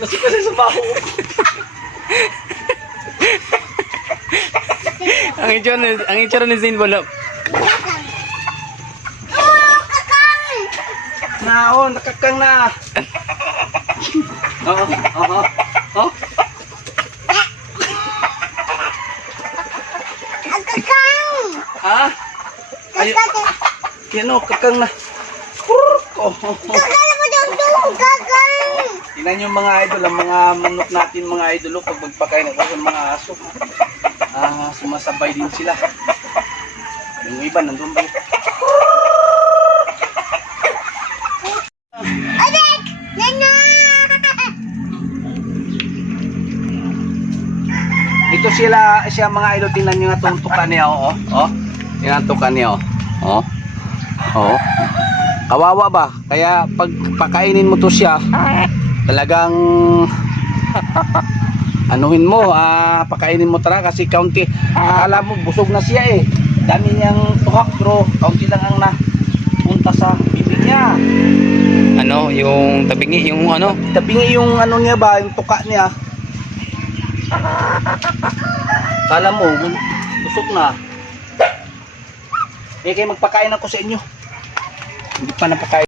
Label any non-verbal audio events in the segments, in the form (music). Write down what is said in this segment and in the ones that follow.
Nasa kasi sa baho. ang itsura ni, ang itsura ni Zane wala. Naon, oh, nakakang na. (laughs) Oo, oo, oo. Kakang! Ha? Ay, yan oh, kakang na. Oh, kakang! Kakang! Tingnan yung mga idol, ang mga manok natin mga idol, oh, pag magpakain ako sa mga aso. Ah, sumasabay din sila. Yung iba nandun ba? Ito sila, siya mga idol, tingnan nyo nga itong tuka niya, oh. Oh, tingnan ang tuka niya, oh. Oh. Oh. Kawawa ba? Kaya pag pakainin mo to siya, talagang (laughs) anuhin mo, ah, pakainin mo talaga kasi kaunti. Akala mo busog na siya eh. Dami niyang tuhak pero kaunti lang ang napunta sa bibig niya. Ano, yung tabingi, yung ano. Tabingi yung ano niya ba, yung tuka niya. Kala mo, busog na. Eh, kayo magpakain ako sa inyo. Hindi pa napakain.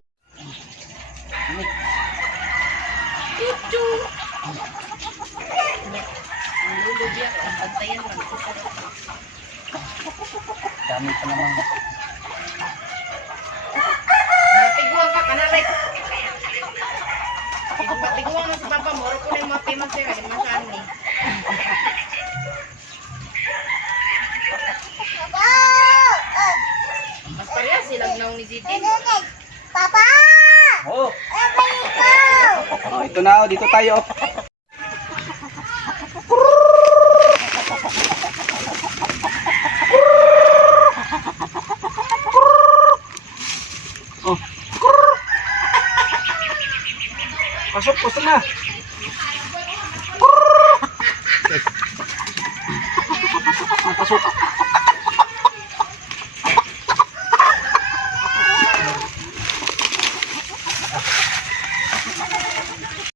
Dami pa naman. Matiguan ka, kanalay. Matiguan mo sa papa mo, oro ko na yung mga pimas sa'yo, visiting. Papa! Oh. oh, ito na, oh, dito tayo. oh. Pasok, pasok na. Ah, pasok.